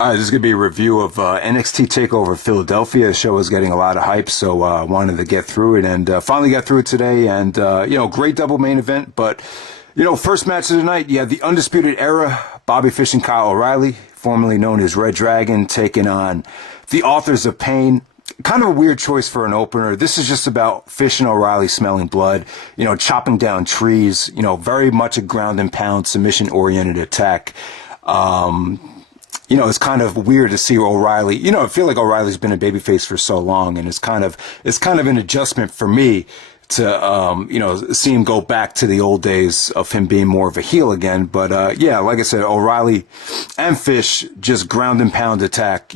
This is going to be a review of NXT Takeover Philadelphia. The show is getting a lot of hype, so I wanted to get through it, and finally got through it today. And, great double main event. But, first match of the night, you had the Undisputed Era, Bobby Fish and Kyle O'Reilly, formerly known as Red Dragon, taking on the Authors of Pain. Kind of a weird choice for an opener. This is just about Fish and O'Reilly smelling blood, chopping down trees, very much a ground and pound submission-oriented attack. It's kind of weird to see O'Reilly. I feel like O'Reilly's been a babyface for so long, and it's kind of an adjustment for me to, see him go back to the old days of him being more of a heel again. But, like I said, O'Reilly and Fish, just ground and pound attack,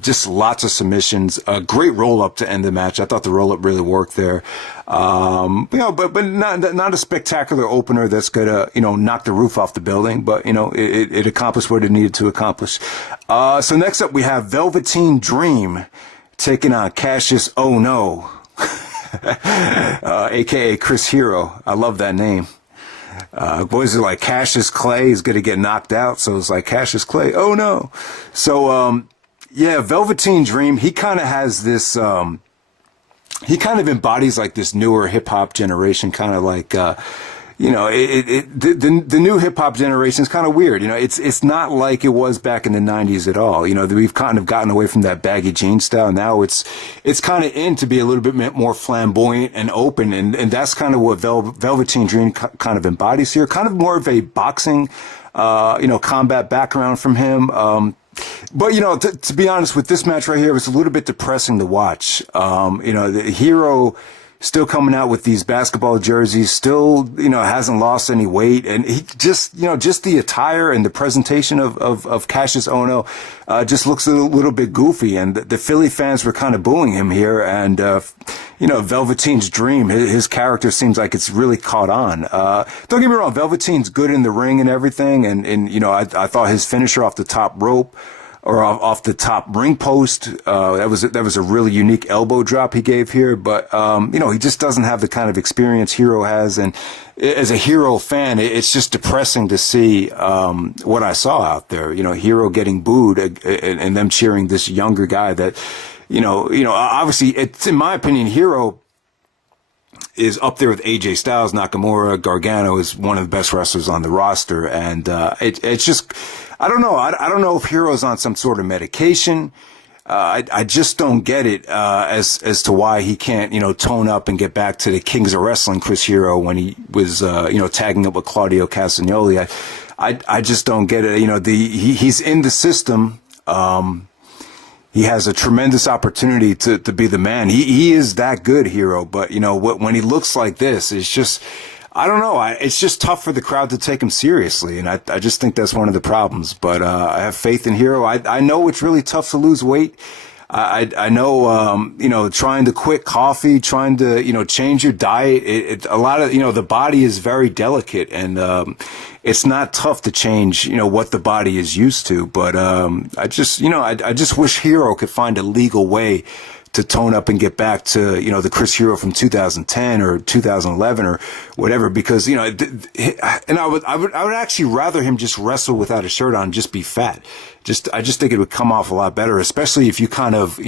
just lots of submissions, a great roll up to end the match. I thought the roll up really worked there. But not a spectacular opener that's gonna, knock the roof off the building, but, it accomplished what it needed to accomplish. So next up we have Velveteen Dream taking on Kassius Ohno. AKA Chris Hero. I love that name. Boys are like Cassius Clay is going to get knocked out, so it's like Cassius Clay. Oh no. So, Velveteen Dream, he kind of has this, he kind of embodies like this newer hip hop generation, kind of like, the new hip hop generation is kind of weird. It's not like it was back in the 90s at all. We've kind of gotten away from that baggy jean style. Now it's kind of in to be a little bit more flamboyant and open. And that's kind of what Velveteen Dream kind of embodies here. Kind of more of a boxing, combat background from him. But, to be honest with this match right here, it was a little bit depressing to watch. The Hero still coming out with these basketball jerseys, still, hasn't lost any weight. And he just the attire and the presentation of Kassius Ohno, just looks a little bit goofy. And the Philly fans were kind of booing him here. And, Velveteen's Dream, his character seems like it's really caught on. Don't get me wrong, Velveteen's good in the ring and everything. And I thought his finisher off the top rope, or off the top ring post, that was a really unique elbow drop he gave here. But, he just doesn't have the kind of experience Hero has. And as a Hero fan, it's just depressing to see, what I saw out there. Hero getting booed and them cheering this younger guy that, obviously it's, in my opinion, Hero is up there with AJ Styles, Nakamura, Gargano is one of the best wrestlers on the roster. And, it's just, I don't know. I don't know if Hero's on some sort of medication. I just don't get it, as to why he can't, tone up and get back to the Kings of Wrestling Chris Hero when he was, tagging up with Claudio Castagnoli. I just don't get it. He's in the system. He has a tremendous opportunity to be the man. He is that good, Hero. But, when he looks like this, it's just, I don't know. It's just tough for the crowd to take him seriously. And I just think that's one of the problems. But, I have faith in Hero. I know it's really tough to lose weight. I know, trying to quit coffee, trying to, change your diet. A lot of, the body is very delicate, and, it's not tough to change, what the body is used to. But, I just wish Hero could find a legal way to tone up and get back to, the Chris Hero from 2010 or 2011 or whatever, because, and I would actually rather him just wrestle without a shirt on and just be fat. I just think it would come off a lot better, especially if you kind of,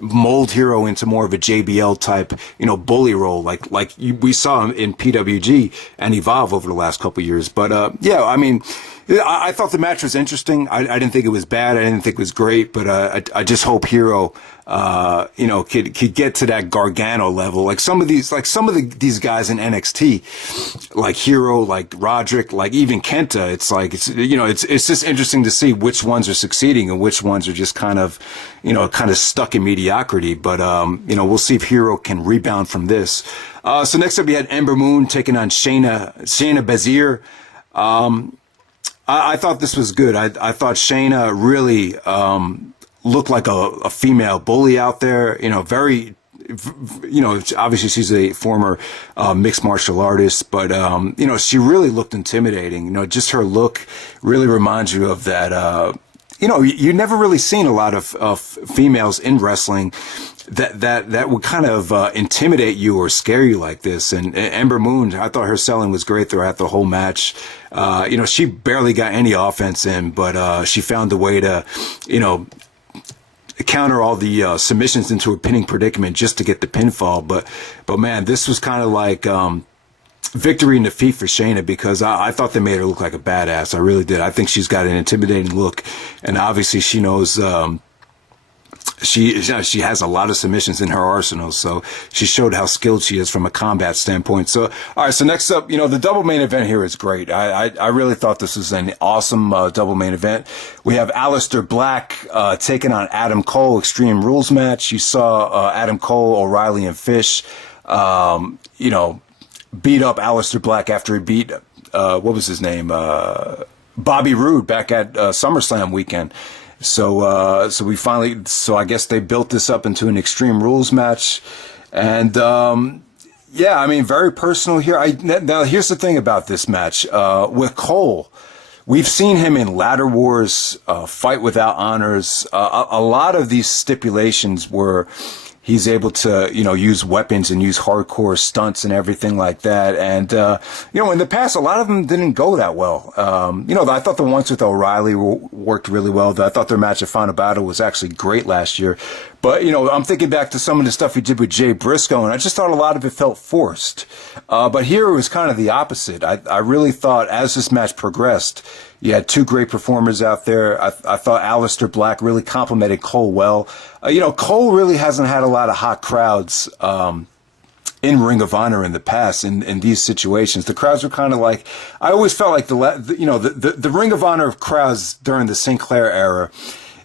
mold Hero into more of a JBL type, bully role, like we saw him in PWG and Evolve over the last couple of years. But, I thought the match was interesting. I didn't think it was bad. I didn't think it was great, but, I just hope Hero, could get to that Gargano level. Like some of these guys in NXT, like Hero, like Roderick, like even Kenta, it's like, it's just interesting to see which ones are succeeding and which ones are just kind of stuck in mediocrity. But, we'll see if Hero can rebound from this. So next up, you had Ember Moon taking on Shayna Baszler. I thought this was good. I thought Shayna really, looked like a female bully out there, very, obviously she's a former, mixed martial artist, but, she really looked intimidating. Just her look really reminds you of that, you never really seen a lot of females in wrestling that would kind of intimidate you or scare you like this. And Ember Moon, I thought her selling was great throughout the whole match. She barely got any offense in, but she found a way to, counter all the submissions into a pinning predicament just to get the pinfall. But man, this was kind of like victory and defeat for Shayna, because I thought they made her look like a badass. I really did. I think she's got an intimidating look, and obviously she knows she has a lot of submissions in her arsenal, so she showed how skilled she is from a combat standpoint. So, all right, so next up, the double main event here is great. I really thought this was an awesome double main event. We have Aleister Black taking on Adam Cole, Extreme Rules match. You saw Adam Cole, O'Reilly, and Fish, beat up Aleister Black after he beat, what was his name? Bobby Roode back at SummerSlam weekend. So I guess they built this up into an Extreme Rules match. And, very personal here. Now here's the thing about this match. With Cole, we've seen him in ladder wars, fight without honors. A lot of these stipulations were, he's able to, use weapons and use hardcore stunts and everything like that. And, in the past, a lot of them didn't go that well. I thought the ones with O'Reilly worked really well. I thought their match at Final Battle was actually great last year. But, I'm thinking back to some of the stuff he did with Jay Briscoe, and I just thought a lot of it felt forced. But here it was kind of the opposite. I really thought as this match progressed, you had two great performers out there. I thought Aleister Black really complimented Cole well. Cole really hasn't had a lot of hot crowds in Ring of Honor in the past in these situations. The crowds were kind of like, I always felt like the Ring of Honor crowds during the Sinclair era,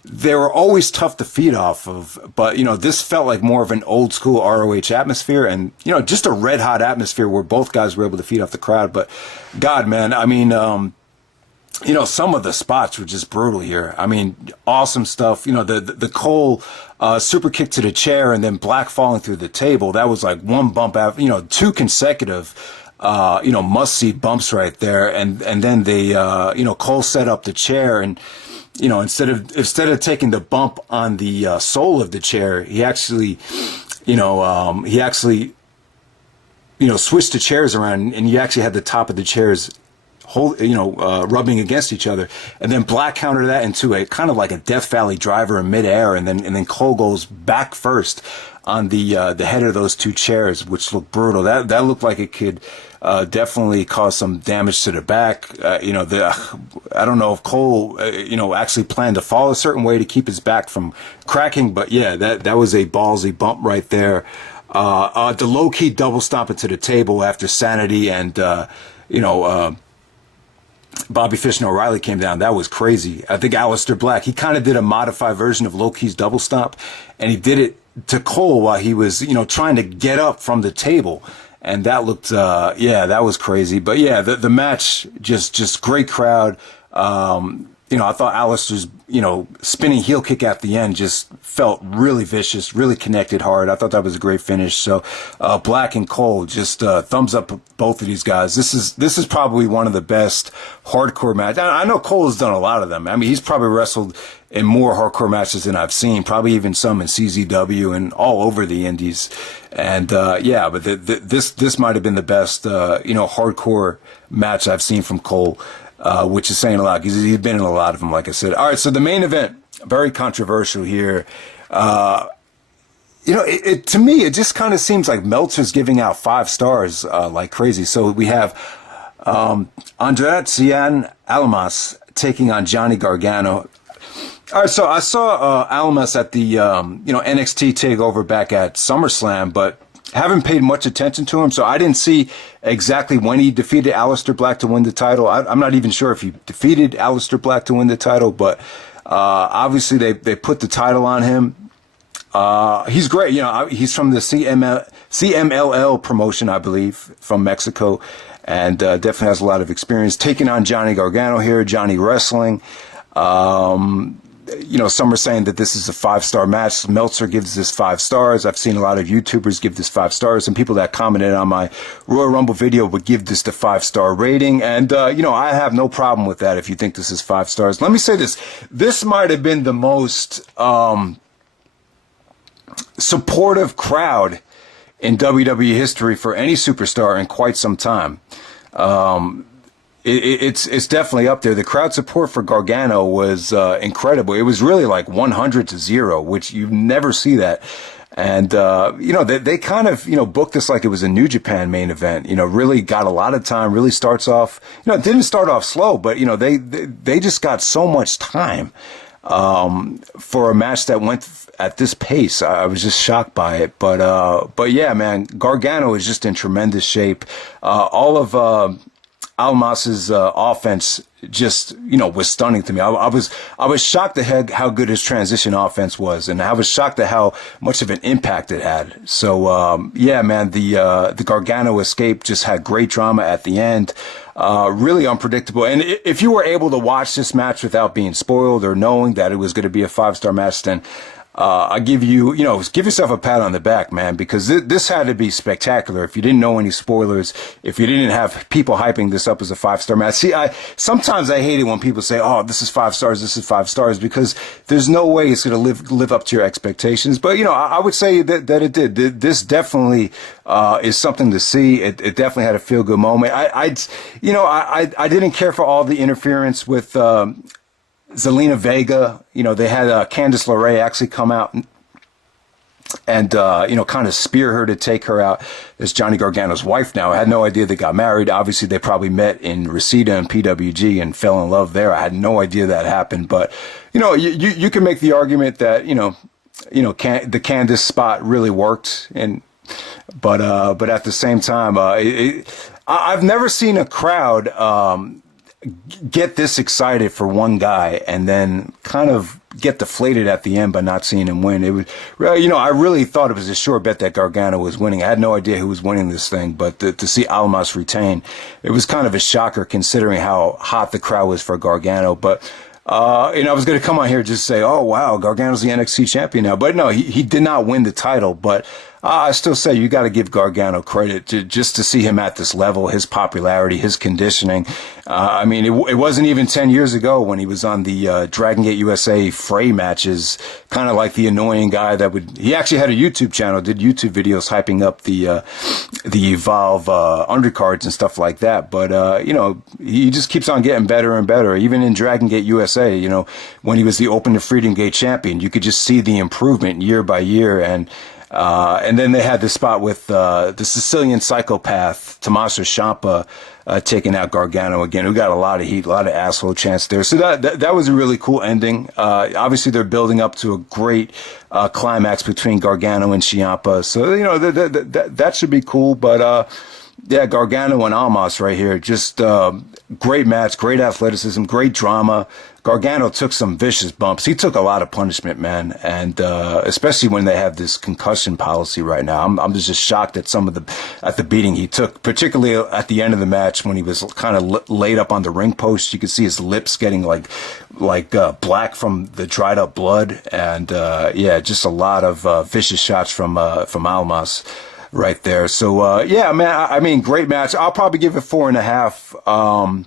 they were always tough to feed off of, but, this felt like more of an old school ROH atmosphere and, just a red hot atmosphere where both guys were able to feed off the crowd. But God, man, some of the spots were just brutal here. Awesome stuff. The Cole super kick to the chair and then Black falling through the table. That was like one bump after, two consecutive, must-see bumps right there. And then they, Cole set up the chair and, instead of taking the bump on the sole of the chair, he actually switched the chairs around and you actually had the top of the chairs rubbing against each other, and then Black countered that into a kind of like a Death Valley driver in midair, and then Cole goes back first on the head of those two chairs, which looked brutal. That looked like it could definitely cause some damage to the back. I don't know if Cole actually planned to fall a certain way to keep his back from cracking, but yeah, that was a ballsy bump right there. The low key double stomp into the table after Sanity and Bobby Fish and O'Reilly came down. That was crazy. I think Aleister Black, he kind of did a modified version of Low-Key's double stomp, and he did it to Cole while he was, trying to get up from the table. And that looked, that was crazy. But yeah, the match, just great crowd. I thought Aleister's, spinning heel kick at the end just felt really vicious, really connected hard. I thought that was a great finish. So, Black and Cole, just thumbs up both of these guys. This is probably one of the best hardcore matches. I know Cole has done a lot of them. He's probably wrestled in more hardcore matches than I've seen, probably even some in CZW and all over the indies. And, but this might have been the best, hardcore match I've seen from Cole. Which is saying a lot because he's been in a lot of them, like I said. All right, so the main event, very controversial here. To me, it just kind of seems like Meltzer's giving out 5 stars like crazy. So we have Andrade, Cien, Almas taking on Johnny Gargano. All right, so I saw Almas at the NXT Takeover back at SummerSlam, but haven't paid much attention to him, so I didn't see exactly when he defeated Aleister Black to win the title. I'm not even sure if he defeated Aleister Black to win the title, but obviously they put the title on him. He's great. He's from the CMLL promotion, I believe, from Mexico, and definitely has a lot of experience taking on Johnny Gargano here, Johnny wrestling. some are saying that this is a 5-star match. Meltzer gives this 5 stars. I've seen a lot of YouTubers give this 5 stars. Some people that commented on my Royal Rumble video would give this the 5-star rating. And, I have no problem with that if you think this is 5 stars. Let me say this. This might have been the most supportive crowd in WWE history for any superstar in quite some time. It's definitely up there. The crowd support for Gargano was incredible. It was really like 100-0, which you never see that. And they kind of booked this like it was a New Japan main event. Really got a lot of time. Really starts off. It didn't start off slow, but they just got so much time for a match that went at this pace. I was just shocked by it. But yeah, man, Gargano is just in tremendous shape. All of Almas's offense just was stunning to me. I was shocked at how good his transition offense was, and I was shocked at how much of an impact it had. So yeah, man, the Gargano escape just had great drama at the end. Really unpredictable. And if you were able to watch this match without being spoiled or knowing that it was going to be a 5-star match, then I give you, give yourself a pat on the back, man, because this had to be spectacular. If you didn't know any spoilers, if you didn't have people hyping this up as a 5-star match. See, sometimes I hate it when people say, "Oh, this is 5 stars, this is 5 stars," because there's no way it's going to live up to your expectations. But I would say that it did. This definitely is something to see. It definitely had a feel good moment. I didn't care for all the interference with Zelina Vega. They had Candice LeRae actually come out and kind of spear her to take her out. There's Johnny Gargano's wife now. I had no idea they got married. Obviously, they probably met in Reseda and PWG and fell in love there. I had no idea that happened. But, you can make the argument that, the Candice spot really worked. But at the same time, I've never seen a crowd get this excited for one guy and then kind of get deflated at the end by not seeing him win. It was, I really thought it was a sure bet that Gargano was winning. I had no idea who was winning this thing, but to see Almas retain, it was kind of a shocker considering how hot the crowd was for Gargano. But I was going to come on here and just say, oh, wow, Gargano's the NXT champion now. But no, he did not win the title. But I still say you got to give Gargano credit just to see him at this level, his popularity, his conditioning. It wasn't even 10 years ago when he was on the Dragon Gate USA fray matches, kind of like the annoying guy he actually had a YouTube channel, did YouTube videos hyping up the Evolve undercards and stuff like that. But, he just keeps on getting better and better. Even in Dragon Gate USA, when he was the Open to Freedom Gate champion, you could just see the improvement year by year. And then they had the spot with the Sicilian psychopath, Tommaso Ciampa, taking out Gargano again, who got a lot of heat, a lot of asshole chants there. So that was a really cool ending. Obviously, they're building up to a great climax between Gargano and Ciampa. So, that should be cool. But yeah, Gargano and Almas right here. Just great match, great athleticism, great drama. Gargano took some vicious bumps. He took a lot of punishment, man, and especially when they have this concussion policy right now. I'm just shocked at at the beating he took, particularly at the end of the match when he was kind of laid up on the ring post. You could see his lips getting like black from the dried up blood, and yeah, just a lot of vicious shots from Almas right there. So yeah, man, great match. I'll probably give it 4.5.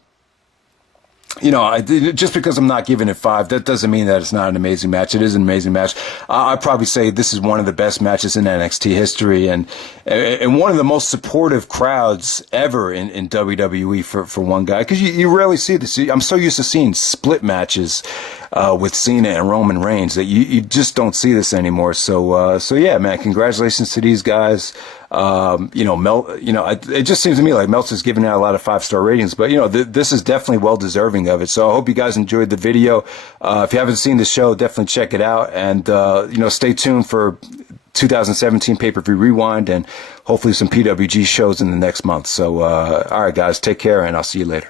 Just because I'm not giving it 5, that doesn't mean that it's not an amazing match. It is an amazing match. I'd probably say this is one of the best matches in NXT history, and one of the most supportive crowds ever in WWE for one guy. Because you rarely see this. I'm so used to seeing split matches with Cena and Roman Reigns that you just don't see this anymore. So yeah, man, congratulations to these guys. It just seems to me like Meltzer's giving out a lot of 5-star ratings, but this is definitely well deserving of it. So I hope you guys enjoyed the video. If you haven't seen the show, definitely check it out, and stay tuned for 2017 Pay-Per-View Rewind and hopefully some PWG shows in the next month. So all right, guys, take care, and I'll see you later.